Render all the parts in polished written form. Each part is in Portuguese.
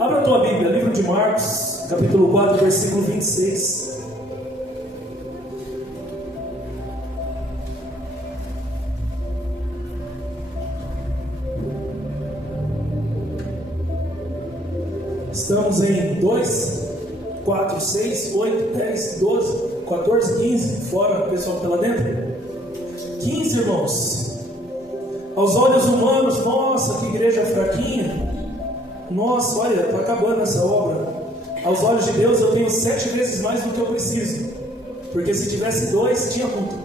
Abra a tua Bíblia, livro de Marcos, capítulo 4, versículo 26. Estamos em 2, 4, 6, 8, 10, 12, 14, 15, fora o pessoal que está lá dentro. 15 irmãos. Aos olhos humanos, nossa, que igreja fraquinha. Nossa, olha, está acabando essa obra. Aos olhos de Deus eu tenho 7 vezes mais do que eu preciso. Porque se tivesse 2, tinha muito.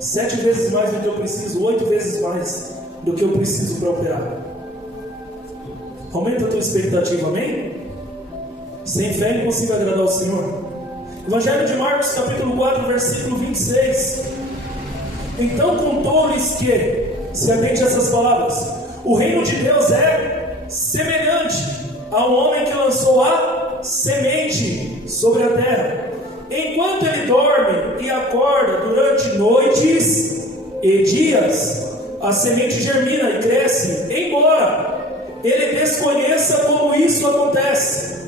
7 vezes mais do que eu preciso, 8 vezes mais do que eu preciso para operar. Aumenta a tua expectativa, amém? Sem fé é impossível agradar ao Senhor. Evangelho de Marcos, capítulo 4, versículo 26. Então contou-lhes que, se atente a essas palavras, o reino de Deus é semelhante a um homem que lançou a semente sobre a terra. Enquanto ele dorme e acorda durante noites e dias, a semente germina e cresce, embora ele desconheça como isso acontece.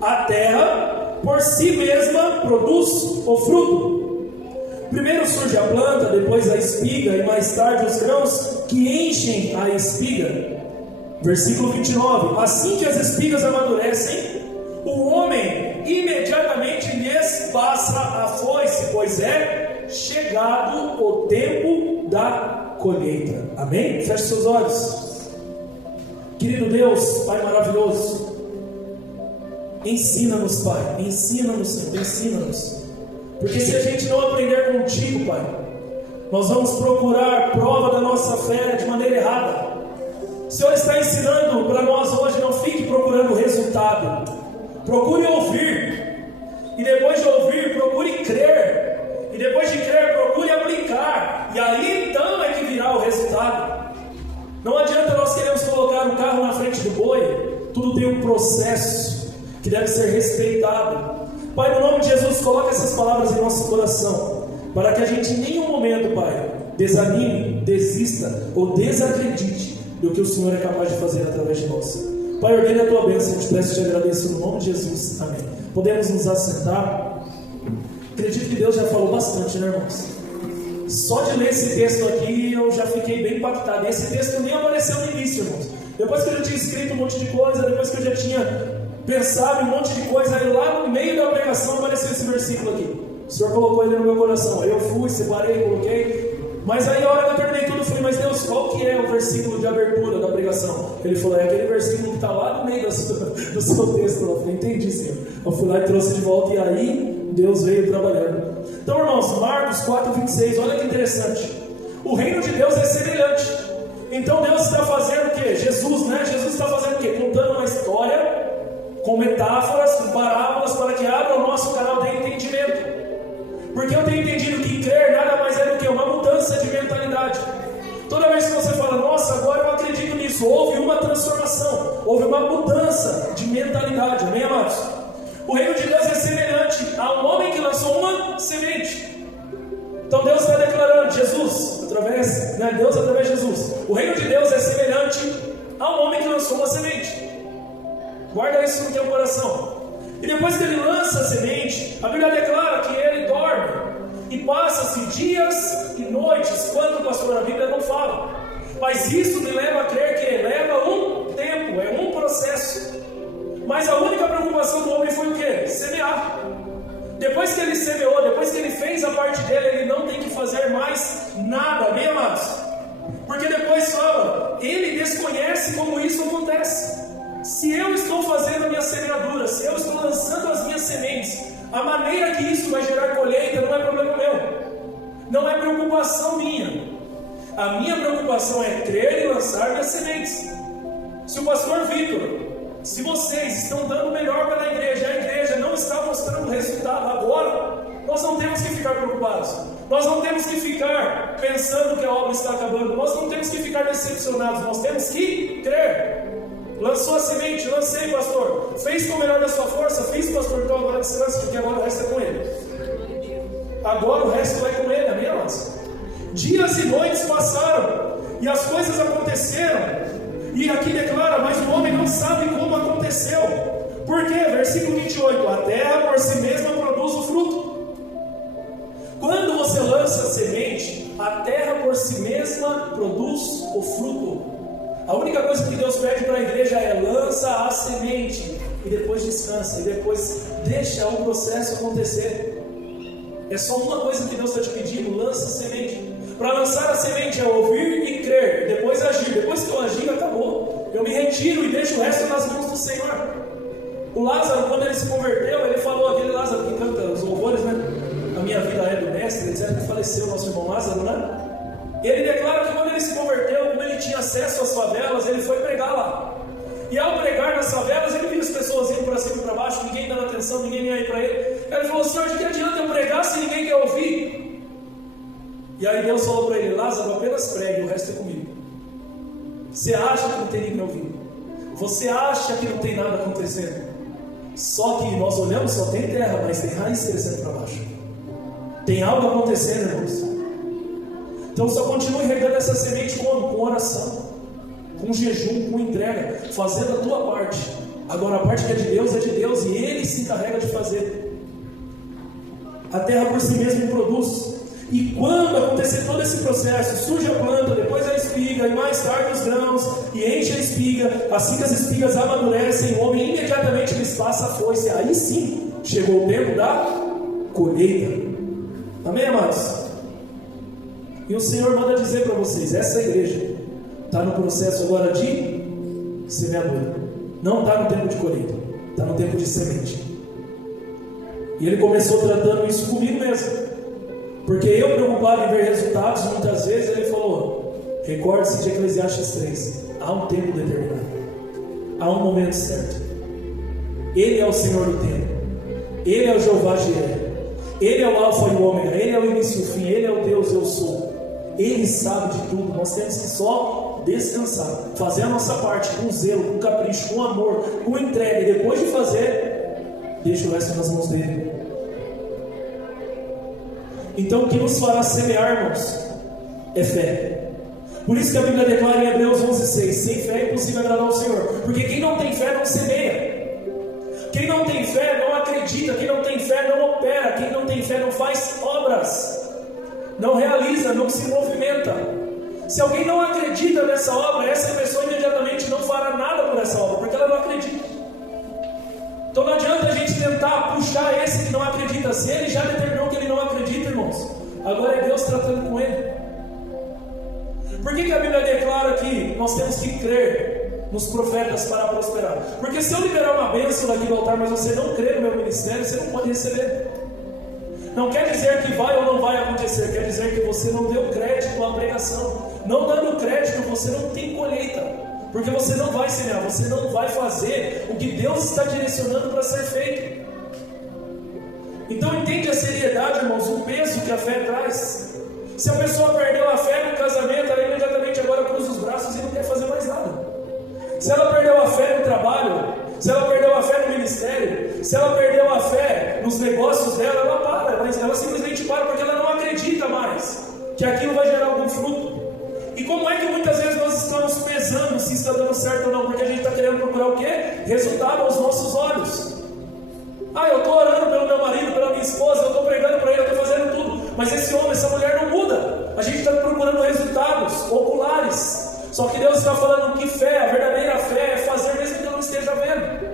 A terra, por si mesma, produz o fruto. Primeiro surge a planta, depois a espiga e mais tarde os grãos que enchem a espiga. Versículo 29. Assim que as espigas amadurecem, o homem imediatamente lhes passa a foice, pois é chegado o tempo da colheita. Amém? Feche seus olhos. Querido Deus, Pai maravilhoso, ensina-nos, Pai, ensina-nos, Senhor, ensina-nos, porque se a gente não aprender contigo, Pai, nós vamos procurar prova da nossa fé de maneira errada. O Senhor está ensinando para nós hoje, não fique procurando resultado, procure ouvir, e depois de ouvir, procure crer, e depois de crer, procure aplicar, e aí então é que virá o resultado. Não adianta nós queremos colocar um carro na frente do boi, tudo tem um processo que deve ser respeitado. Pai, no nome de Jesus, coloca essas palavras em nosso coração, para que a gente em nenhum momento, Pai, desanime, desista ou desacredite do que o Senhor é capaz de fazer através de nós. Pai, ordene a tua bênção, eu te peço e te agradeço no nome de Jesus, amém. Podemos nos assentar. Acredito que Deus já falou bastante, né, irmãos? Só de ler esse texto aqui eu já fiquei bem impactado. Esse texto nem apareceu no início, irmãos. Depois que eu já tinha escrito um monte de coisa, depois que eu já tinha pensado em um monte de coisa, aí lá no meio da pregação apareceu esse versículo aqui. O Senhor colocou ele no meu coração. Eu fui, separei, coloquei. Mas aí a hora que eu terminei tudo, eu falei, mas Deus, qual que é o versículo de abertura da pregação? Ele falou, é aquele versículo que está lá no meio do seu texto. Eu falei, entendi, Senhor. Eu fui lá e trouxe de volta, e aí Deus veio trabalhando. Então, irmãos, Marcos 4, 26, olha que interessante. O reino de Deus é semelhante. Então Deus está fazendo o quê? Jesus, né? Jesus está fazendo o quê? Contando uma história com metáforas, com parábolas, para que abra o nosso canal de entendimento. Porque eu tenho entendido que crer nada mais é do que uma mudança de mentalidade. Toda vez que você fala, nossa, agora eu acredito nisso, houve uma transformação, houve uma mudança de mentalidade, amém, amados? O reino de Deus é semelhante a um homem que lançou uma semente. Então Deus está declarando, Jesus, Deus através de Jesus, o reino de Deus é semelhante a um homem que lançou uma semente. Guarda isso no teu coração. E depois que ele lança a semente, a Bíblia declara que ele dorme, e passa-se dias e noites. Quando, pastor, a Bíblia não fala, mas isso me leva a crer que leva um tempo, é um processo. Mas a única preocupação do homem foi o quê? Semear. Depois que ele semeou, depois que ele fez a parte dele, ele não tem que fazer mais nada, amém, amados? Porque depois fala, ele desconhece como isso acontece. Se eu estou fazendo a minha semeadura, se eu estou lançando as minhas sementes, a maneira que isso vai gerar colheita não é problema meu, não é preocupação minha. A minha preocupação é crer e lançar minhas sementes. Se o pastor Vitor, se vocês estão dando o melhor pela igreja, a igreja não está mostrando resultado agora, nós não temos que ficar preocupados, nós não temos que ficar pensando que a obra está acabando, nós não temos que ficar decepcionados, nós temos que crer. Lançou a semente, lancei, pastor. Fez com o melhor da sua força, fiz, pastor. Então agora descansa, porque agora o resto é com ele. Agora o resto vai com ele, amém, irmãos? Dias e noites passaram, e as coisas aconteceram E aqui declara, mas o homem não sabe como aconteceu. Por quê? Versículo 28, a terra por si mesma produz o fruto. Quando você lança a semente, a terra por si mesma produz o fruto. A única coisa que Deus pede para a igreja é lança a semente e depois descansa, e depois deixa o processo acontecer. É só uma coisa que Deus está te pedindo: lança a semente. Para lançar a semente é ouvir e crer, e depois agir. Depois que eu agir, acabou. Eu me retiro e deixo o resto nas mãos do Senhor. O Lázaro, quando ele se converteu, ele falou, aquele Lázaro que canta os louvores, né? A minha vida é do mestre, etc., que faleceu, nosso irmão Lázaro, né? Ele declara que quando ele se converteu, como ele tinha acesso às favelas, ele foi pregar lá. E ao pregar nas favelas, ele viu as pessoas indo para cima e para baixo, ninguém dando atenção, ninguém nem aí para ele. Ele falou: Senhor, de que adianta eu pregar se ninguém quer ouvir? E aí Deus falou para ele: Lázaro, apenas pregue, o resto é comigo. Você acha que não tem ninguém ouvindo? Você acha que não tem nada acontecendo? Só que nós olhamos, só tem terra, mas tem raiz crescendo para baixo. Tem algo acontecendo, irmãos. Então só continue regando essa semente com oração, com jejum, com entrega, fazendo a tua parte. Agora a parte que é de Deus e Ele se encarrega de fazer. A terra por si mesma produz. E quando acontecer todo esse processo, surge a planta, depois a espiga, e mais tarde os grãos, e enche a espiga. Assim que as espigas amadurecem, o homem imediatamente lhes passa a foice. Aí sim, chegou o tempo da colheita. Amém, amados? E o Senhor manda dizer para vocês: essa igreja está no processo agora de semeadura. Não está no tempo de colheita, está no tempo de semente. E Ele começou tratando isso comigo mesmo. Porque eu, preocupado em ver resultados, muitas vezes Ele falou: recorde-se de Eclesiastes 3. Há um tempo determinado, há um momento certo. Ele é o Senhor do tempo. Ele é o Jeová Jireh. Ele é o Alfa e o Ômega. Ele é o início e o fim. Ele é o Deus eu sou. Ele sabe de tudo. Nós temos que só descansar, fazer a nossa parte com zelo, com capricho, com amor, com entrega. E depois de fazer, deixa o resto nas mãos dele. Então o que nos fará semear, irmãos, é fé. Por isso que a Bíblia declara em Hebreus 11:6: sem fé é impossível agradar ao Senhor. Porque quem não tem fé não semeia. Quem não tem fé não acredita. Quem não tem fé não opera. Quem não tem fé não faz obras, não realiza, não se movimenta. Se alguém não acredita nessa obra, essa pessoa imediatamente não fará nada por essa obra, porque ela não acredita. Então não adianta a gente tentar puxar esse que não acredita. Se ele já determinou que ele não acredita, irmãos, agora é Deus tratando com ele. Por que a Bíblia declara que nós temos que crer nos profetas para prosperar? Porque se eu liberar uma bênção daqui do altar, mas você não crê no meu ministério, você não pode receber. Não quer dizer que vai ou não vai acontecer, quer dizer que você não deu crédito à pregação. Não dando crédito, você não tem colheita, porque você não vai semear, você não vai fazer o que Deus está direcionando para ser feito. Então entende a seriedade, irmãos, o peso que a fé traz. Se a pessoa perdeu a fé no casamento, ela imediatamente agora cruza os braços e não quer fazer mais nada. Se ela perdeu a fé no trabalho, se ela perdeu a fé no ministério, se ela perdeu a fé nos negócios dela, ela para, mas ela simplesmente para porque ela não acredita mais que aquilo vai gerar algum fruto. E como é que muitas vezes nós estamos pesando se está dando certo ou não? Porque a gente está querendo procurar o quê? Resultado aos nossos olhos. Eu estou orando pelo meu marido, pela minha esposa, eu estou pregando para ele, eu estou fazendo tudo, mas esse homem, essa mulher não muda. A gente está procurando resultados oculares. Só que Deus está falando que fé, a verdadeira fé é fazer mesmo que eu não esteja vendo.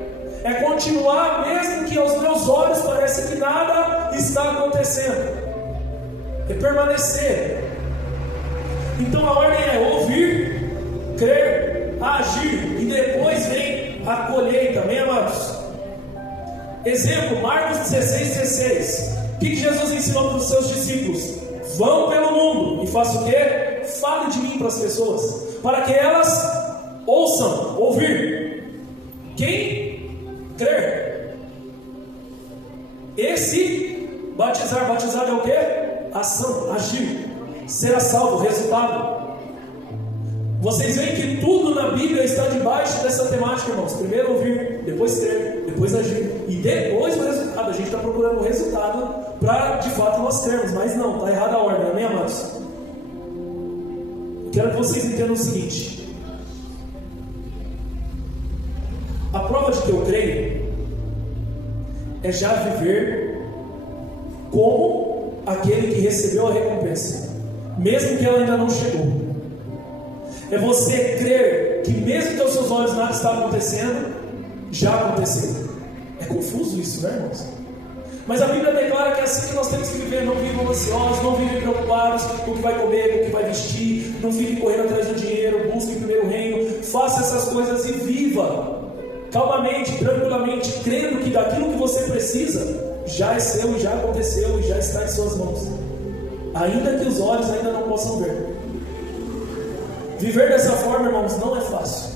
É continuar mesmo que aos meus olhos pareça que nada está acontecendo. É permanecer. Então a ordem é ouvir, crer, agir, e depois vem a colheita, amém, amados? Exemplo, Marcos 16:16. O que Jesus ensinou para os seus discípulos? Vão pelo mundo e façam o quê? Fale de mim para as pessoas, para que elas ouçam, ouvir. Quem? Crer. Esse batizar é o quê? Ação, agir. Será salvo, resultado. Vocês veem que tudo na Bíblia está debaixo dessa temática, irmãos. Primeiro ouvir, depois crer, depois agir, e depois o resultado. A gente está procurando o resultado para de fato nós crermos, mas não, está errada a ordem, amém, amados? Eu quero que vocês entendam o seguinte: A prova de que eu creio é já viver como aquele que recebeu a recompensa, mesmo que ela ainda não chegou. É você crer que mesmo que aos seus olhos nada está acontecendo, já aconteceu. É confuso isso, né, irmãos? Mas a Bíblia declara que é assim que nós temos que viver. Não vivam ansiosos, não vivem preocupados com o que vai comer, com o que vai vestir. Não fiquem correndo atrás do dinheiro, busquem primeiro o reino. Faça essas coisas e viva calmamente, tranquilamente, crendo que daquilo que você precisa já é seu, já aconteceu e já está em suas mãos, ainda que os olhos ainda não possam ver. Viver dessa forma, irmãos, não é fácil,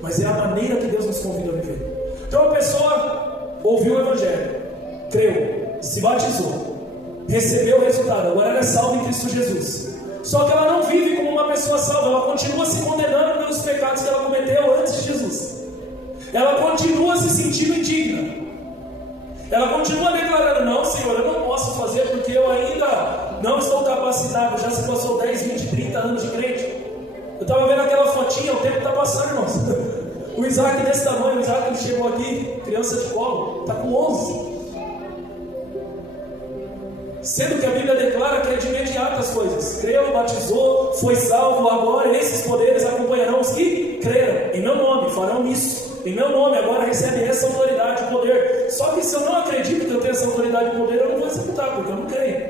mas é a maneira que Deus nos convida a viver. Então a pessoa ouviu o Evangelho, creu, se batizou, recebeu o resultado, agora ela é salva em Cristo Jesus. Só que ela não vive como uma pessoa salva, ela continua se condenando pelos pecados que ela cometeu antes de Jesus. Ela continua se sentindo indigna. Ela continua declarando: não, Senhor, eu não posso fazer porque eu ainda não estou capacitado. Já se passou 10, 20, 30 anos de crente. Eu estava vendo aquela fotinha, o tempo está passando, irmãos. O Isaac desse tamanho, o Isaac que chegou aqui, criança de colo, está com 11. Sendo que a Bíblia declara que é de imediato as coisas. Creu, batizou, foi salvo, agora esses poderes acompanharão os que creram. Em meu nome, farão isso. Em meu nome, agora recebem essa autoridade e poder. Só que se eu não acredito que eu tenho essa autoridade e poder, eu não vou executar, porque eu não creio.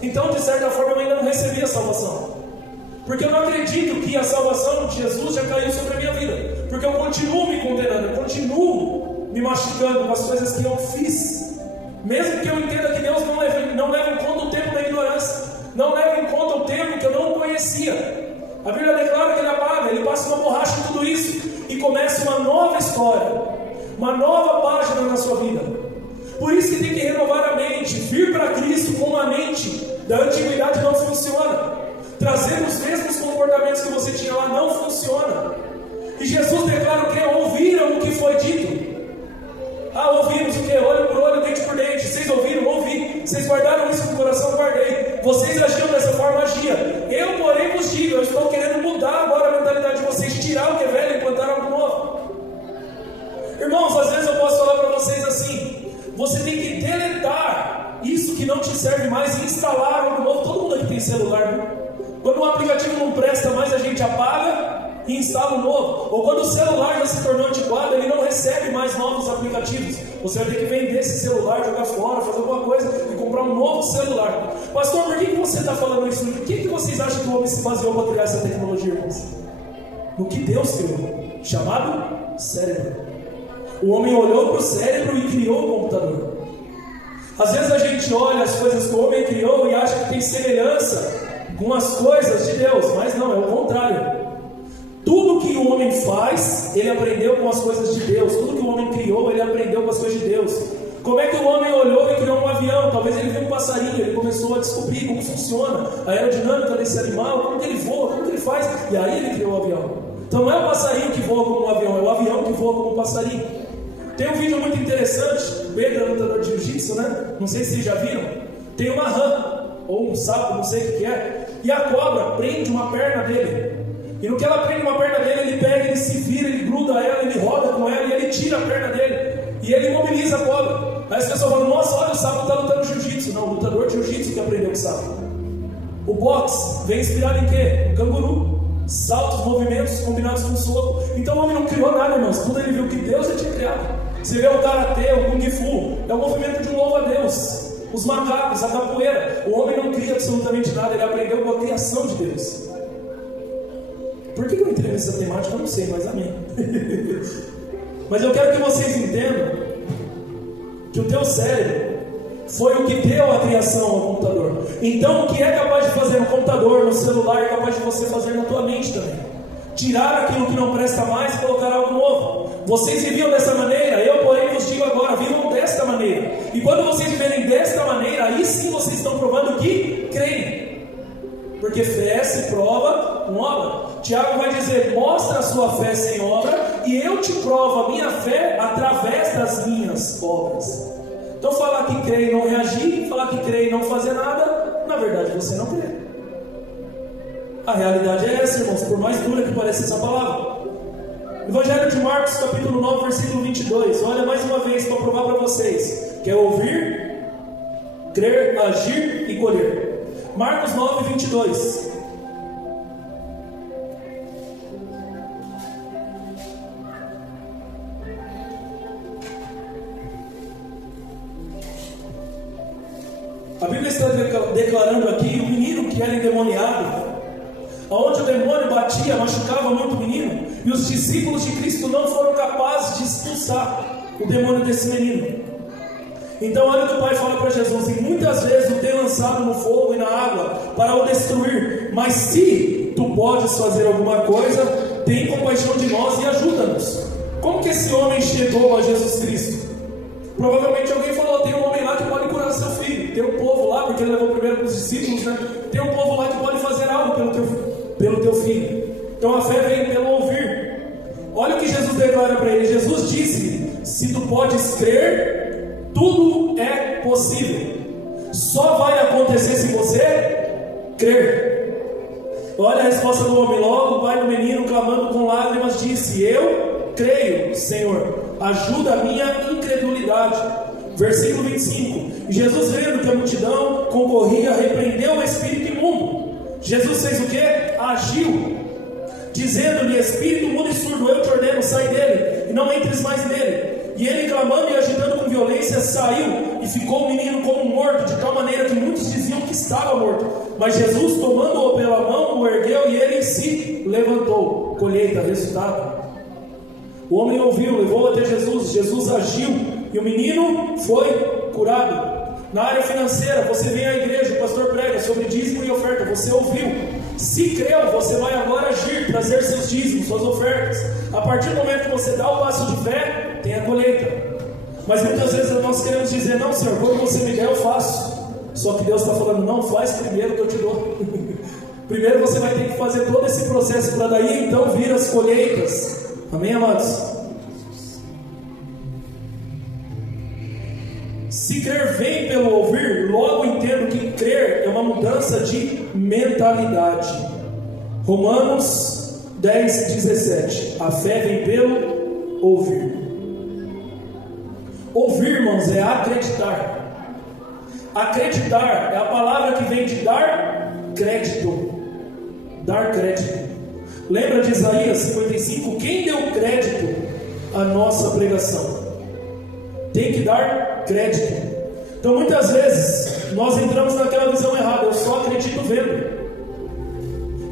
Então, de certa forma, eu ainda não recebi a salvação. Porque eu não acredito que a salvação de Jesus já caiu sobre a minha vida. Porque eu continuo me condenando, eu continuo me machucando com as coisas que eu fiz. Mesmo que eu entenda que Deus não leva em conta o tempo da ignorância, não leva em conta o tempo que eu não conhecia. A Bíblia declara que Ele apaga, Ele passa uma borracha em tudo isso e começa uma nova história, uma nova página na sua vida. Por isso que tem que renovar a mente. Vir para Cristo com a mente da antiguidade não funciona. Trazer os mesmos comportamentos que você tinha lá não funciona. E Jesus declara o que? Ouviram o que foi dito. Ah, ouvimos o que? Olho por olho, dente por dente. Vocês ouviram? Ouvi. Vocês guardaram isso no coração? Guardei. Vocês agiam dessa forma? Agia. Eu, porém, vos digo, eu estou querendo mudar agora a mentalidade de vocês, tirar o que é velho e implantar algo novo. Irmãos, às vezes eu posso falar para vocês assim: você tem que deletar isso que não te serve mais e instalar algo novo. Todo mundo aqui tem celular, né? Quando um aplicativo não presta mais, a gente apaga e instala um novo. Ou quando o celular já se tornou antiquado, ele não recebe mais novos aplicativos. Você vai ter que vender esse celular, jogar fora, fazer alguma coisa e comprar um novo celular. Pastor, por que você está falando isso? O que vocês acham que o homem se baseou para criar essa tecnologia, irmãos? No que Deus criou, chamado cérebro. O homem olhou para o cérebro e criou o computador. Às vezes a gente olha as coisas que o homem criou e acha que tem semelhança com as coisas de Deus, mas não, é o contrário. Tudo que o homem faz, ele aprendeu com as coisas de Deus. Tudo que o homem criou, ele aprendeu com as coisas de Deus. Como é que o homem olhou e criou um avião? Talvez ele viu um passarinho, ele começou a descobrir como funciona a aerodinâmica desse animal, como que ele voa, como que ele faz, e aí ele criou o avião. Então não é o passarinho que voa como um avião, é o avião que voa como um passarinho. Tem um vídeo muito interessante, o Pedro é lutador de jiu-jitsu, né? Não sei se vocês já viram. Tem uma rã, ou um sapo, não sei o que é, e a cobra prende uma perna dele. E no que ela prende uma perna dele, ele pega, ele se vira, ele gruda ela, ele roda com ela e ele tira a perna dele. E ele imobiliza a cobra. Aí as pessoas falam: nossa, olha, o sapo está lutando jiu-jitsu. Não, o lutador de jiu-jitsu que aprendeu com o sapo. O boxe vem inspirado em quê? No canguru. Saltos, movimentos combinados com soco. Então o homem não criou nada, irmãos. Tudo ele viu que Deus já tinha criado. Você vê o karatê, o kung fu, é o movimento de um louvo a Deus. Os macacos, a capoeira. O homem não cria absolutamente nada, ele aprendeu com a criação de Deus. Por que eu entrei nessa temática? Eu não sei, mas amém. Mas eu quero que vocês entendam que o teu cérebro foi o que deu a criação ao computador. Então o que é capaz de fazer no computador, no celular, é capaz de você fazer na tua mente também. Tirar aquilo que não presta mais e colocar algo novo. Vocês viviam dessa maneira, eu porém vos digo agora, vivam desta maneira. E quando vocês viverem desta maneira, aí sim vocês estão provando que creem. Porque fé se prova com obra. Tiago vai dizer: mostra a sua fé sem obra, e eu te provo a minha fé através das minhas obras. Então falar que crê e não reagir, falar que crê e não fazer nada, na verdade você não crê. A realidade é essa, irmãos, por mais dura que pareça essa palavra. Evangelho de Marcos, capítulo 9, versículo 22. Olha mais uma vez para provar para vocês. Quer ouvir, crer, agir e colher. Marcos 9, 22. A Bíblia está declarando aqui o menino que era endemoniado, aonde o demônio batia, machucava muito o menino, e os discípulos de Cristo não foram capazes de expulsar o demônio desse menino. Então olha o que o Pai fala para Jesus: e muitas vezes o tem lançado no fogo e na água para o destruir, mas se tu podes fazer alguma coisa, tem compaixão de nós e ajuda-nos. Como que esse homem chegou a Jesus Cristo? Provavelmente alguém falou: tem um homem lá que pode curar seu filho, tem um povo lá, porque ele levou primeiro para os discípulos, né? Tem um povo lá que pode fazer algo pelo teu filho. Então a fé vem pelo ouvir. Olha o que Jesus declara para ele. Jesus disse: se tu podes crer, tudo é possível. Só vai acontecer se você crer. Olha a resposta do homem. Logo o pai do menino, clamando com lágrimas, disse: eu creio, Senhor, ajuda a minha incredulidade. Versículo 25. Jesus, vendo que a multidão concorria, repreendeu o espírito imundo. Jesus fez o que? Agiu, dizendo-lhe: espírito imundo e surdo, eu te ordeno, sai dele, e não entres mais nele. E ele, clamando e agitando com violência, saiu, e ficou o menino como morto, de tal maneira que muitos diziam que estava morto. Mas Jesus, tomando-o pela mão, o ergueu, e ele se levantou. Colheita, resultado. O homem ouviu, levou até Jesus, Jesus agiu, e o menino foi curado. Na área financeira, você vem à igreja, o pastor prega sobre dízimo e oferta, você ouviu. Se creu, você vai agora agir, trazer seus dízimos, suas ofertas. A partir do momento que você dá o passo de fé, tem a colheita. Mas muitas vezes nós queremos dizer: não, Senhor, quando você me der, eu faço. Só que Deus está falando: não, faz primeiro que eu te dou. Primeiro você vai ter que fazer todo esse processo para daí então vir as colheitas. Amém, amados? Se crer vem pelo ouvir, logo entendo que crer é uma mudança de mentalidade. Romanos 10, 17. A fé vem pelo ouvir. Ouvir, irmãos, é acreditar. Acreditar é a palavra que vem de dar crédito. Dar crédito. Lembra de Isaías 55? Quem deu crédito à nossa pregação? Tem que dar crédito. Então muitas vezes nós entramos naquela visão errada: eu só acredito vendo.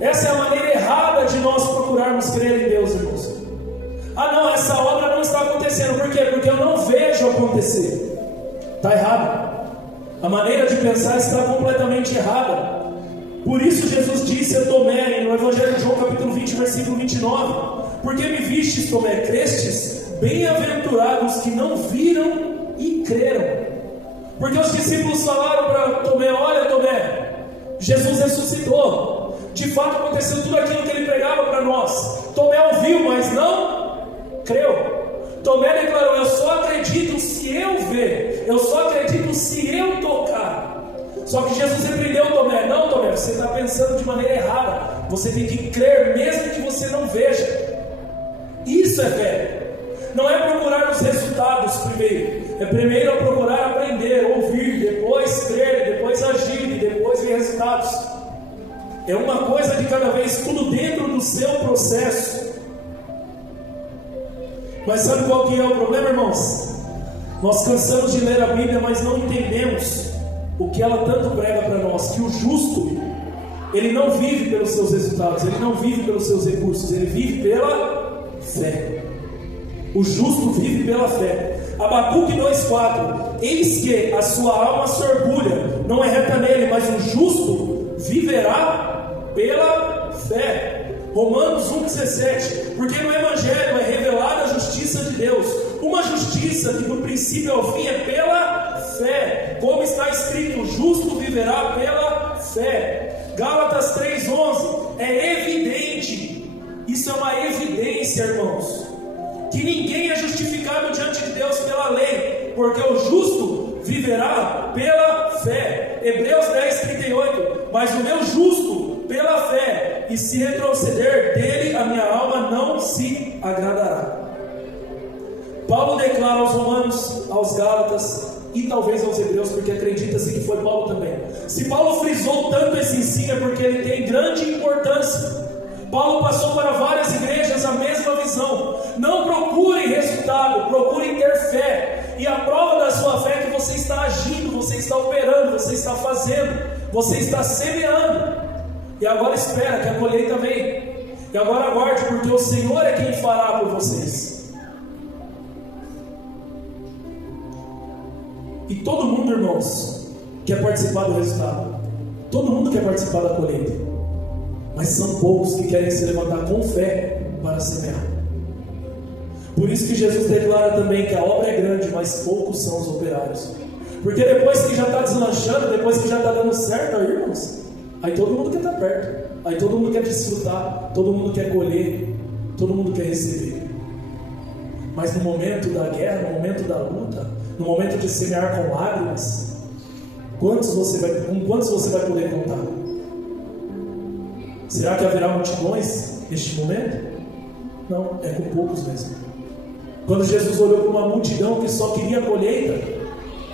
Essa é a maneira errada de nós procurarmos crer em Deus, irmãos. Ah não, essa obra não está acontecendo. Por quê? Porque eu não vejo acontecer. Está errado. A maneira de pensar está completamente errada. Por isso Jesus disse a Tomé, no Evangelho de João capítulo 20, versículo 29: porque me vistes, Tomé, crestes? Bem-aventurados que não viram e creram. Porque os discípulos falaram para Tomé: olha, Tomé, Jesus ressuscitou. De fato aconteceu tudo aquilo que ele pregava para nós. Tomé ouviu, mas não creu. Tomé declarou: eu só acredito se eu ver, eu só acredito se eu tocar. Só que Jesus repreendeu Tomé: não, Tomé, você está pensando de maneira errada. Você tem que crer mesmo que você não veja. Isso é fé. Não é procurar os resultados primeiro. É primeiro procurar aprender, ouvir, depois crer, depois agir e depois ver resultados. É uma coisa de cada vez, tudo dentro do seu processo. Mas sabe qual que é o problema, irmãos? Nós cansamos de ler a Bíblia, mas não entendemos o que ela tanto prega para nós: que o justo, ele não vive pelos seus resultados, ele não vive pelos seus recursos, ele vive pela fé. O justo vive pela fé. Abacuque 2,4: eis que a sua alma se orgulha, não é reta nele, mas o justo viverá pela fé. Romanos 1,17: porque no Evangelho é revelada a justiça de Deus, uma justiça que do princípio ao fim é pela fé, como está escrito: o justo viverá pela fé. Gálatas 3,11: é evidente, isso é uma evidência, irmãos, que ninguém é justificado diante de Deus pela lei, porque o justo viverá pela fé. Hebreus 10,38: mas o meu justo pela fé, e se retroceder dele, a minha alma alma não se agradará. Paulo declara aos romanos, aos gálatas e talvez aos hebreus, porque acredita-se que foi Paulo também. Se Paulo frisou tanto esse ensino é porque ele tem grande importância. Paulo passou para várias igrejas a mesma visão. Não procure resultado, procure ter fé. E a prova da sua fé é que você está agindo, você está operando, você está fazendo, você está semeando. E agora espera que a colheita venha. E agora aguarde, porque o Senhor é quem fará por vocês. E todo mundo, irmãos, quer participar do resultado. Todo mundo quer participar da colheita. Mas são poucos que querem se levantar com fé para semear. Por isso que Jesus declara também que a obra é grande, mas poucos são os operários. Porque depois que já está deslanchando, depois que já está dando certo, aí, irmãos, aí todo mundo quer estar perto. Aí todo mundo quer desfrutar, todo mundo quer colher, todo mundo quer receber. Mas no momento da guerra, no momento da luta, no momento de semear com lágrimas, com quantos você vai poder contar? Será que haverá multidões neste momento? Não, é com poucos mesmo. Quando Jesus olhou para uma multidão que só queria colheita,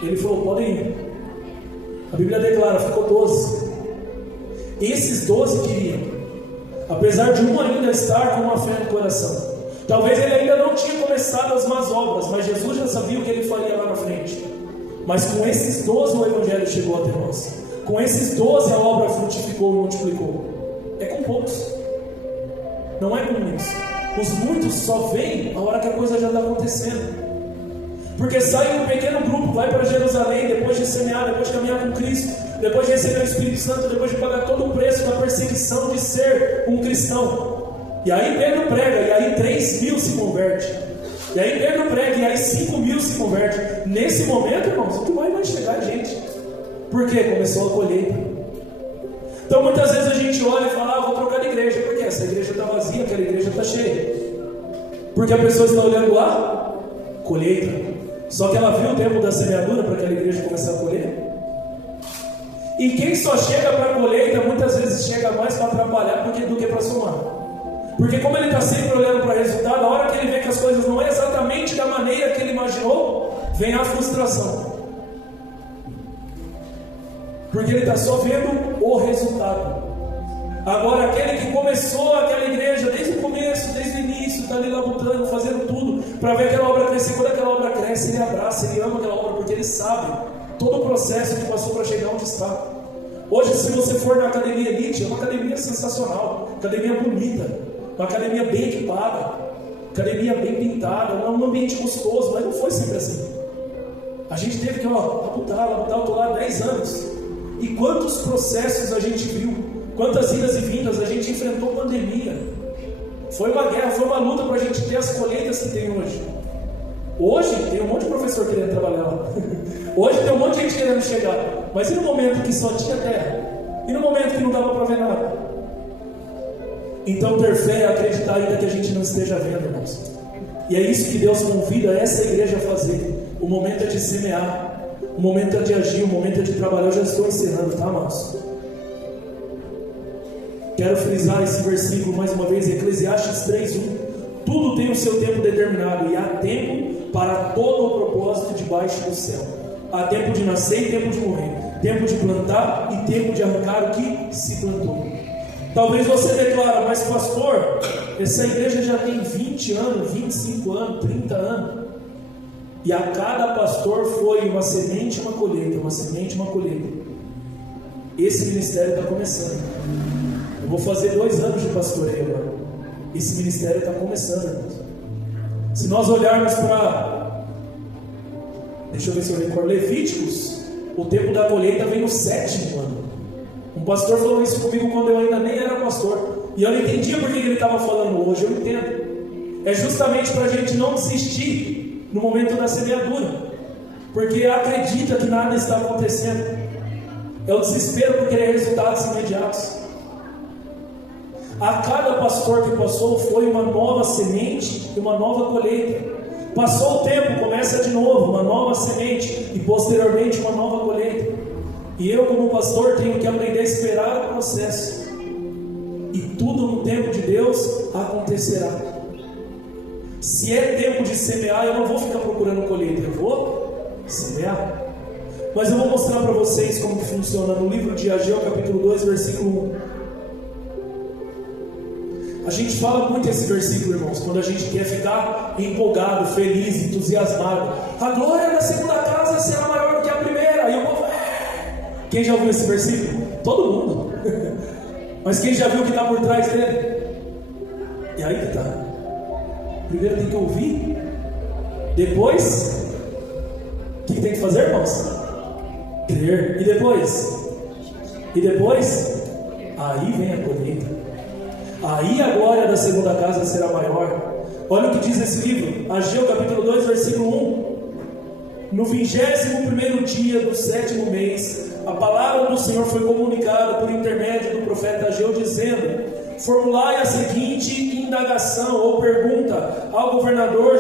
ele falou: podem ir. A Bíblia declara, ficou 12. Esses 12 queriam, apesar de um ainda estar com uma fé no coração. Talvez ele ainda não tinha começado as más obras, mas Jesus já sabia o que ele faria lá na frente. Mas com esses 12 o Evangelho chegou até nós. Com esses 12 a obra frutificou e multiplicou. É com poucos, não é com muitos. Os muitos só vêm a hora que a coisa já está acontecendo. Porque sai um pequeno grupo, vai para Jerusalém, depois de semear, depois de caminhar com Cristo, depois de receber o Espírito Santo, depois de pagar todo o preço da perseguição de ser um cristão. E aí Pedro prega, e aí 3.000 se converte. E aí Pedro prega, e aí 5.000 se converte. Nesse momento, irmãos, o que vai chegar a gente? Por quê? Começou a colheita. Então muitas vezes a gente olha e fala: vou trocar de igreja. Por quê? Essa igreja está vazia, aquela igreja está cheia. Porque a pessoa está olhando lá, colheita. Só que ela viu o tempo da semeadura para aquela igreja começar a colher. E quem só chega para a colheita, muitas vezes chega mais para atrapalhar do que para somar. Porque como ele está sempre olhando para o resultado, a hora que ele vê que as coisas não é exatamente da maneira que ele imaginou, vem a frustração. Porque ele está só vendo o resultado. Agora aquele que começou aquela igreja desde o começo, desde o início, está ali lutando, fazendo tudo para ver aquela obra crescer. Quando aquela obra cresce, ele abraça, ele ama aquela obra, porque ele sabe todo o processo que passou para chegar onde está. Hoje, se você for na academia Elite, é uma academia sensacional, academia bonita, uma academia bem equipada, academia bem pintada, um ambiente gostoso, mas não foi sempre assim. A gente teve que labutar, eu estou lá há 10 anos. E quantos processos a gente viu? Quantas idas e vindas, a gente enfrentou pandemia. Foi uma guerra, foi uma luta para a gente ter as colheitas que tem hoje. Hoje tem um monte de professor querendo trabalhar lá. Hoje tem um monte de gente querendo chegar. Mas e no momento que só tinha terra? E no momento que não dava para ver nada? Então ter fé é acreditar ainda que a gente não esteja vendo, irmãos. E é isso que Deus convida essa igreja a fazer. O momento é de semear, o momento é de agir, o momento é de trabalhar. Eu já estou encerrando, tá, amados? Quero frisar esse versículo mais uma vez, Eclesiastes 3:1. Tudo tem o seu tempo determinado, e há tempo para todo o propósito debaixo do céu. Há tempo de nascer e tempo de morrer, tempo de plantar e tempo de arrancar o que se plantou. Talvez você declare: mas pastor, essa igreja já tem 20 anos, 25 anos, 30 anos. E a cada pastor foi uma semente, uma colheita, uma semente, uma colheita. Esse ministério está começando. Eu vou fazer 2 anos de pastoreio agora. Esse ministério está começando, irmãos. Se nós olharmos para, deixa eu ver se eu recordo, Levíticos, o tempo da colheita vem no 7º ano. Um pastor falou isso comigo quando eu ainda nem era pastor. E eu não entendia por que ele estava falando. Hoje eu entendo. É justamente para a gente não desistir no momento da semeadura, porque acredita que nada está acontecendo. É o desespero por querer resultados imediatos. A cada pastor que passou foi uma nova semente e uma nova colheita. Passou o tempo, começa de novo, uma nova semente e posteriormente uma nova colheita. E eu, como pastor, tenho que aprender a esperar o processo e e tudo no tempo de Deus acontecerá. Se é tempo de semear, eu não vou ficar procurando colheita, eu vou semear. Mas eu vou mostrar para vocês como que funciona no livro de Ageu, capítulo 2, versículo 1. A gente fala muito esse versículo, irmãos, quando a gente quer ficar empolgado, feliz, entusiasmado. A glória da segunda casa será maior do que a primeira. E o povo, quem já ouviu esse versículo? Todo mundo. Mas quem já viu o que está por trás dele? E aí que está. Primeiro tem que ouvir. Depois, o que tem que fazer, irmãos? Crer. E depois? Aí vem a colheita. Aí a glória da segunda casa será maior. Olha o que diz esse livro, Ageu capítulo 2, versículo 1. No 21º dia do 7º mês, a palavra do Senhor foi comunicada por intermédio do profeta Ageu, dizendo: formulai a seguinte indagação ou pergunta ao governador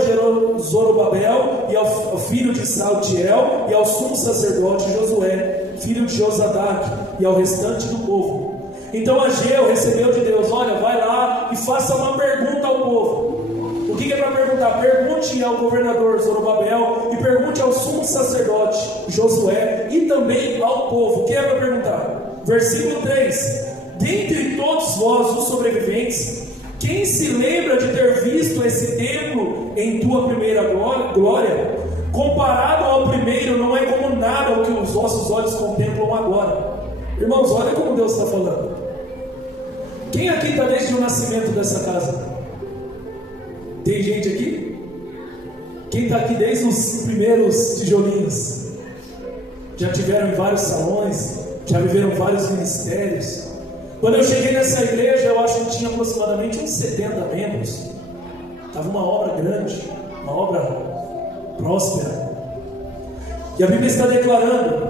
Zorobabel e ao filho de Saltiel e ao sumo sacerdote Josué, filho de Josadaque, e ao restante do povo. Então Ageu recebeu de Deus: olha, vai lá e faça uma pergunta ao povo. O que é para perguntar? Pergunte ao governador Zorobabel e pergunte ao sumo sacerdote Josué e também ao povo. O que é para perguntar? Versículo 3: dentre todos vós os sobreviventes, quem se lembra de ter visto esse templo em tua primeira glória? Comparado ao primeiro, não é como nada o que os vossos olhos contemplam agora. Irmãos, olha como Deus está falando. Quem aqui está desde o nascimento dessa casa? Tem gente aqui? Quem está aqui desde os primeiros tijolinhos? Já tiveram em vários salões, já viveram vários ministérios. Quando eu cheguei nessa igreja, eu acho que tinha aproximadamente uns 70 membros. Estava uma obra grande, uma obra próspera. E a Bíblia está declarando: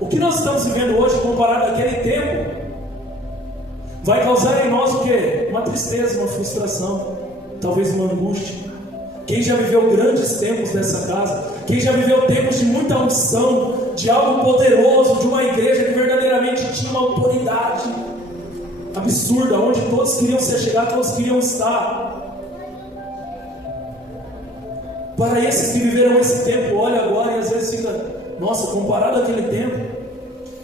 o que nós estamos vivendo hoje, comparado àquele tempo, vai causar em nós o quê? Uma tristeza, uma frustração, talvez uma angústia. Quem já viveu grandes tempos nessa casa, quem já viveu tempos de muita unção, de algo poderoso, de uma igreja que verdadeiramente tinha uma autoridade absurda, onde todos queriam se chegar, todos queriam estar. Para esses que viveram esse tempo, olha agora e às vezes fica: nossa, comparado àquele tempo.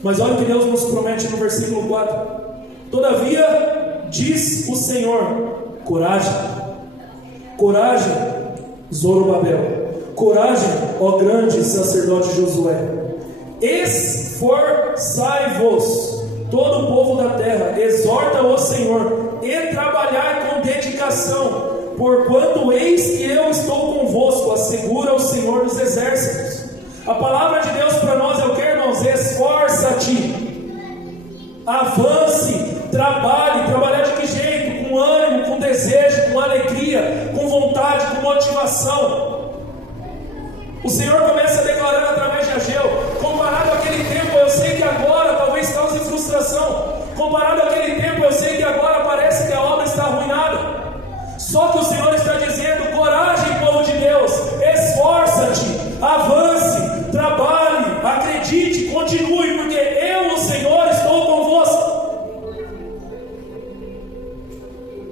Mas olha o que Deus nos promete no versículo 4: todavia, diz o Senhor, coragem, coragem, Zorobabel, coragem, ó grande sacerdote Josué, esforçai-vos, todo o povo da terra, exorta o Senhor, e trabalhai com dedicação, porquanto eis que eu estou convosco, assegura o Senhor dos exércitos. A palavra de Deus para nós é o que, irmãos? Esforça-te, avance, trabalhar de que jeito? Com ânimo, com desejo, com alegria, com vontade, com motivação. O Senhor começa declarando através de Ageu: comparado àquele tempo, eu sei que agora talvez cause frustração. Comparado àquele tempo, eu sei que agora parece que a obra está arruinada. Só que o Senhor está dizendo: coragem, povo de Deus, esforça-te, avance, trabalhe, acredite, continue, porque eu, o Senhor, estou convosco.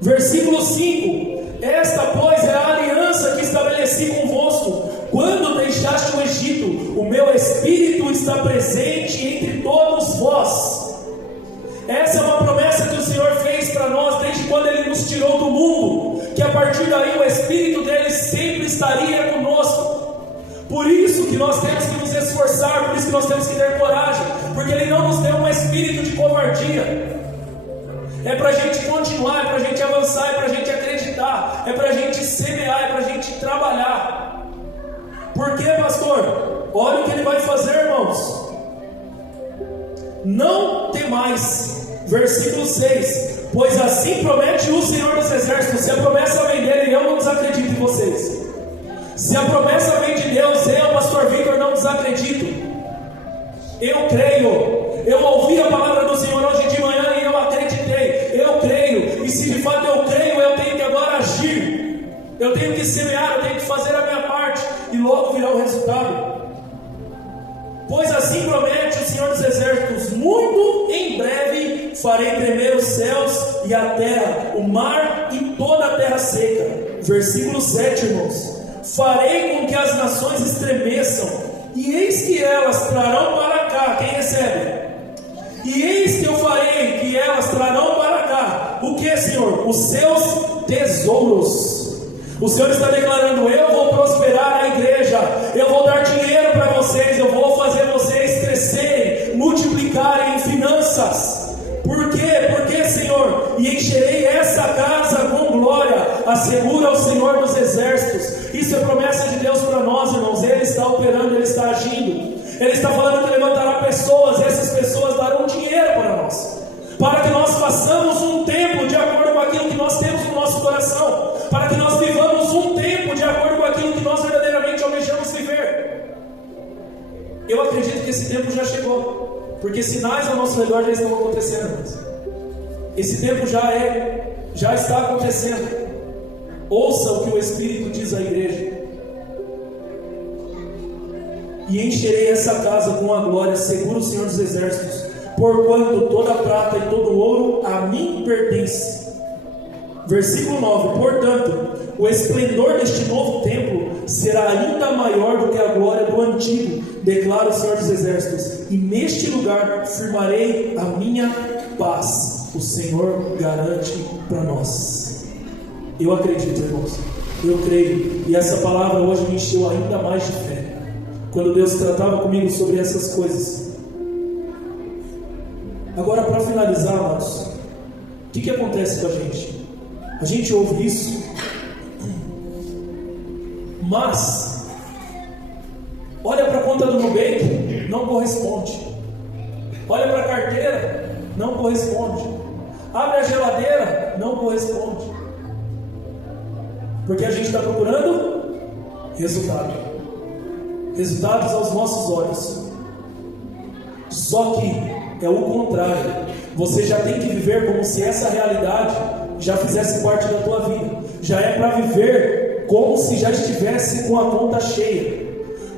Versículo 5: esta, pois, é a aliança que estabeleci convosco quando deixaste o Egito. O meu Espírito está presente entre todos vós. Essa é uma promessa que o Senhor fez para nós desde quando Ele nos tirou do mundo, que a partir daí o Espírito dele sempre estaria conosco. Por isso que nós temos que nos esforçar, por isso que nós temos que ter coragem, porque Ele não nos deu um espírito de covardia. É para a gente continuar, é para a gente avançar, é para a gente acreditar, é para a gente semear, é para a gente trabalhar. Por quê, pastor? Olha o que Ele vai fazer, irmãos. Não temais. Versículo 6: pois assim promete o Senhor dos Exércitos. Se a promessa vem dele, eu não desacredito em vocês. Se a promessa vem de Deus, eu, pastor Victor, não desacredito. Eu creio. Eu ouvi a palavra do Senhor hoje de manhã e eu acreditei. Eu creio. E se de fato eu creio, eu tenho que agora agir. Eu tenho que semear, eu tenho que fazer a minha parte, e logo virá o resultado. Pois assim promete o Senhor dos Exércitos: muito em breve farei tremer os céus e a terra, o mar e toda a terra seca. Versículo 7, irmãos: farei com que as nações estremeçam, e eis que elas trarão para cá. Quem recebe? E eis que eu farei que elas trarão para cá. O que, Senhor? Os seus tesouros. O Senhor está declarando: eu vou prosperar a igreja, eu vou dar dinheiro para vocês, eu vou fazer vocês crescerem, multiplicarem em finanças. Por quê? Porque, Senhor, e encherei essa casa com glória, assegura o Senhor dos Exércitos. Isso é promessa de Deus para nós, irmãos. Ele está operando, Ele está agindo. Ele está falando que levantará pessoas, e essas pessoas darão dinheiro para nós, para que nós façamos um tempo de acordo com aquilo que nós temos no nosso coração, para que nós vivamos um tempo de acordo com aquilo que nós verdadeiramente almejamos viver. Eu acredito que esse tempo já chegou, porque sinais ao nosso redor já estão acontecendo. Esse tempo já está acontecendo. Ouça o que o Espírito diz à igreja: e encherei essa casa com a glória, segura o Senhor dos Exércitos, porquanto toda a prata e todo o ouro a mim pertence. Versículo 9: portanto, o esplendor deste novo templo será ainda maior do que a glória do antigo, declara o Senhor dos Exércitos, e neste lugar firmarei a minha paz. O Senhor garante para nós. Eu acredito, irmãos, eu creio, e essa palavra hoje me encheu ainda mais de fé, quando Deus tratava comigo sobre essas coisas. Agora, para finalizar, amados, o que acontece com a gente? A gente ouve isso, mas olha para a conta do Nubank, não corresponde. Olha para a carteira, não corresponde. Abre a geladeira, não corresponde. Porque a gente está procurando resultado. Resultados aos nossos olhos. Só que é o contrário. Você já tem que viver como se essa realidade já fizesse parte da tua vida. Já é para viver como se já estivesse com a conta cheia,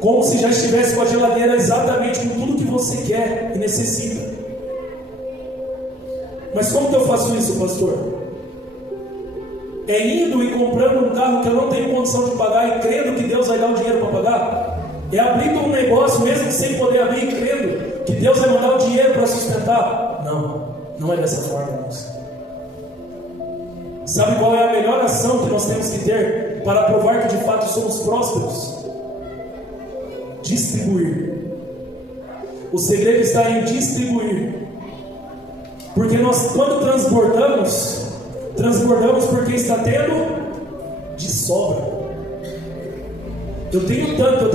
como se já estivesse com a geladeira exatamente com tudo que você quer e necessita. Mas como que eu faço isso, pastor? É indo e comprando um carro que eu não tenho condição de pagar e crendo que Deus vai dar o dinheiro para pagar? É abrindo um negócio mesmo sem poder abrir e crendo que Deus vai mandar o dinheiro para sustentar? Não, não é dessa forma, irmãos. Sabe qual é a melhor ação que nós temos que ter para provar que de fato somos prósperos? Distribuir. O segredo está em distribuir. Porque nós, quando transbordamos porque está tendo de sobra. Eu tenho tanto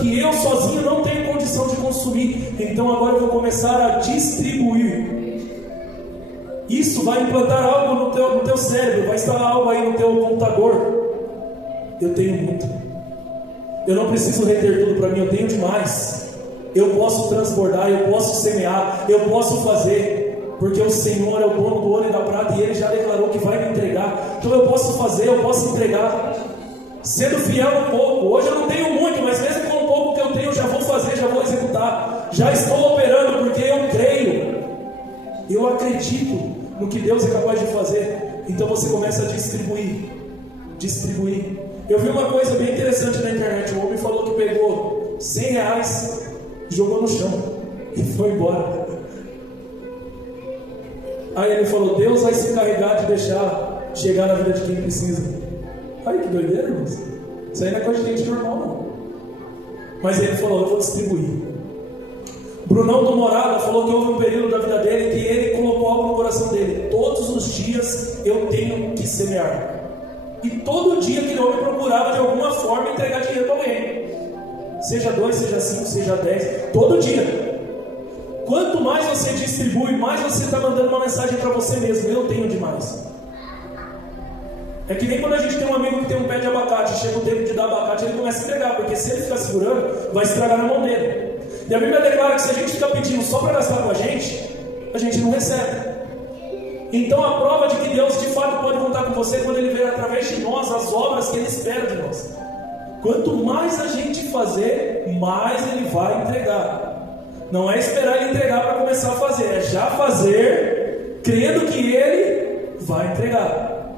que eu sozinho não tenho condição de consumir. Então agora eu vou começar a distribuir. Isso vai implantar algo no teu cérebro, vai instalar algo aí no teu computador. Eu tenho muito. Eu não preciso reter tudo para mim, eu tenho demais. Eu posso transbordar, eu posso semear, eu posso fazer. Porque o Senhor é o dono do ouro e da prata e Ele já declarou que vai me entregar. Então eu posso fazer, eu posso entregar, sendo fiel um pouco. Hoje eu não tenho muito, mas mesmo com o pouco que eu tenho, já vou fazer, já vou executar. Já estou operando porque eu creio. Eu acredito no que Deus é capaz de fazer. Então você começa a distribuir. Eu vi uma coisa bem interessante na internet. Um homem falou que pegou R$100, jogou no chão e foi embora. Aí ele falou: Deus vai se encarregar de deixar chegar na vida de quem precisa. Ai, que doideira, irmãos. Isso aí não é coisa de gente normal, não. Mas ele falou: eu vou distribuir. Brunão do Morada falou que houve um período da vida dele que ele colocou algo no coração dele: todos os dias eu tenho que semear. E todo dia aquele homem procurava de alguma forma entregar dinheiro para alguém. Seja 2, seja 5, seja 10. Todo dia. Quanto mais você distribui, mais você está mandando uma mensagem para você mesmo: eu tenho demais. É que nem quando a gente tem um amigo que tem um pé de abacate, chega o tempo de dar abacate, ele começa a entregar, porque se ele ficar segurando, vai estragar na mão dele. E a Bíblia declara que se a gente ficar pedindo só para gastar com a gente não recebe. Então a prova de que Deus de fato pode contar com você é quando Ele vê através de nós as obras que Ele espera de nós. Quanto mais a gente fazer, mais Ele vai entregar. Não é esperar Ele entregar para começar a fazer, é já fazer, crendo que Ele vai entregar.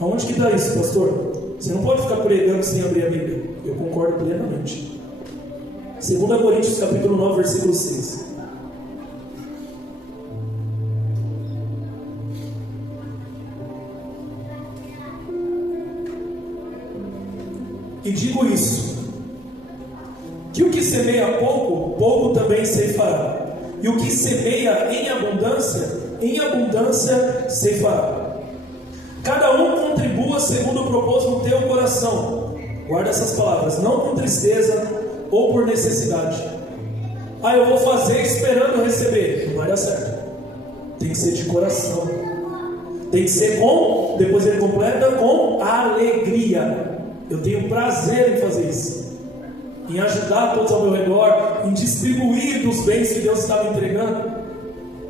Aonde que está isso, pastor? Você não pode ficar pregando sem abrir a Bíblia. Eu concordo plenamente. 2 Coríntios capítulo 9, versículo 6. E digo isso, que o que semeia pouco, pouco também ceifará. E o que semeia em abundância ceifará. Cada um contribua segundo o propósito no teu coração. Guarda essas palavras, não com tristeza ou por necessidade. Eu vou fazer esperando receber. Não vai dar certo. Tem que ser de coração. Tem que ser com, depois ele completa, com alegria. Eu tenho prazer em fazer isso, em ajudar todos ao meu redor, em distribuir dos bens que Deus está me entregando,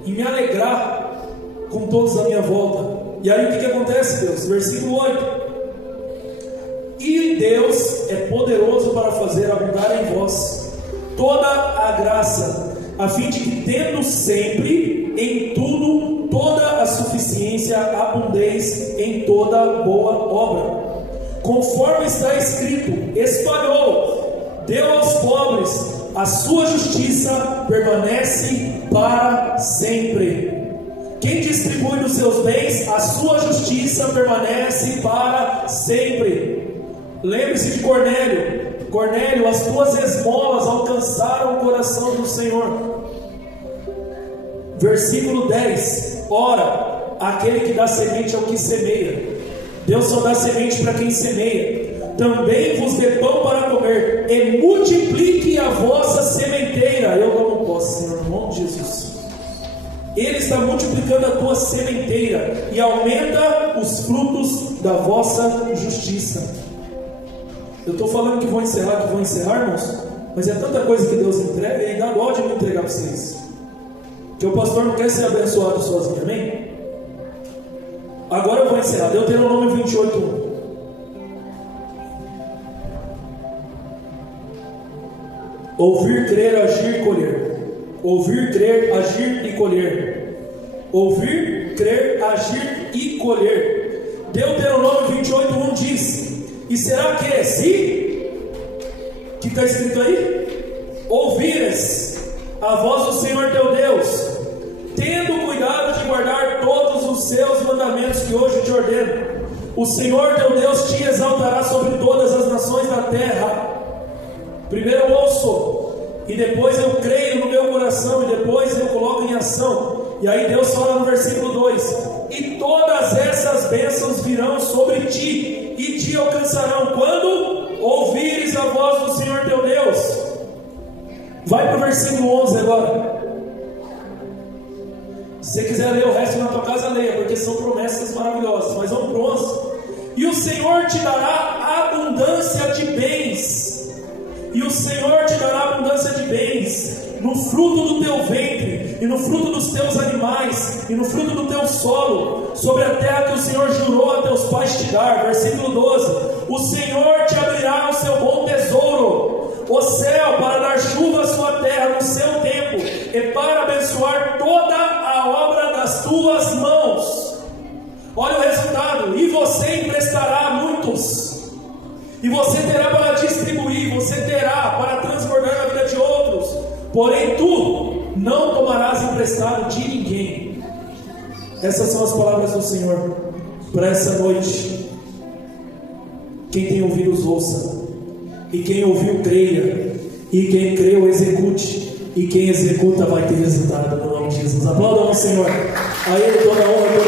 em me alegrar com todos à minha volta. E aí o que acontece, Deus? Versículo 8: E Deus é poderoso para fazer abundar em vós toda a graça, a fim de que, tendo sempre em tudo toda a suficiência, abundeis em toda boa obra. Conforme está escrito: espalhou, deu aos pobres, a sua justiça permanece para sempre. Quem distribui dos seus bens, a sua justiça permanece para sempre. Lembre-se de Cornélio. Cornélio, as tuas esmolas alcançaram o coração do Senhor. Versículo 10: Ora, aquele que dá semente ao que semeia. Deus só dá semente para quem semeia. Também vos dê pão para comer, e multiplique a vossa sementeira. Eu não posso, Senhor, em nome de Jesus. Ele está multiplicando a tua sementeira e aumenta os frutos da vossa justiça. Eu estou falando que vou encerrar, irmãos, mas é tanta coisa que Deus entrega, e dá dó de me entregar para vocês, que o pastor não quer ser abençoado sozinho, amém? Agora eu vou encerrar. Deuteronômio 28:1. Ouvir, crer, agir e colher. Ouvir, crer, agir e colher. Ouvir, crer, agir e colher. Deuteronômio 28:1 diz: E será que se? Que está escrito aí? Ouvires a voz do Senhor teu Deus, tendo cuidado de guardar todos os seus mandamentos que hoje te ordeno, o Senhor teu Deus te exaltará sobre todas as nações da terra. Primeiro eu ouço, e depois eu creio no meu coração, e depois eu coloco em ação. E aí Deus fala no versículo 2: E todas essas bênçãos virão sobre ti, e te alcançarão quando ouvires a voz do Senhor teu Deus. Vai para o versículo 11 agora. Se você quiser ler o resto na tua casa, leia, porque são promessas maravilhosas. Mas vamos para o 11. E o Senhor te dará abundância de bens. E o Senhor te dará abundância de bens no fruto do teu ventre, e no fruto dos teus animais, e no fruto do teu solo, sobre a terra que o Senhor jurou a teus pais te dar. Versículo 12: O Senhor te abrirá o seu bom tesouro, o céu, para dar chuva à sua terra no seu tempo, e para abençoar toda a obra das tuas mãos. Olha o resultado: e você emprestará a muitos, e você terá para distribuir, você terá para transbordar na vida de outros, porém tu não tomarás emprestado de ninguém. Essas são as palavras do Senhor para essa noite. Quem tem ouvidos ouça, e quem ouviu creia, e quem creu execute, e quem executa vai ter resultado, no nome de Jesus. Aplaudam ao Senhor, a Ele toda a honra, toda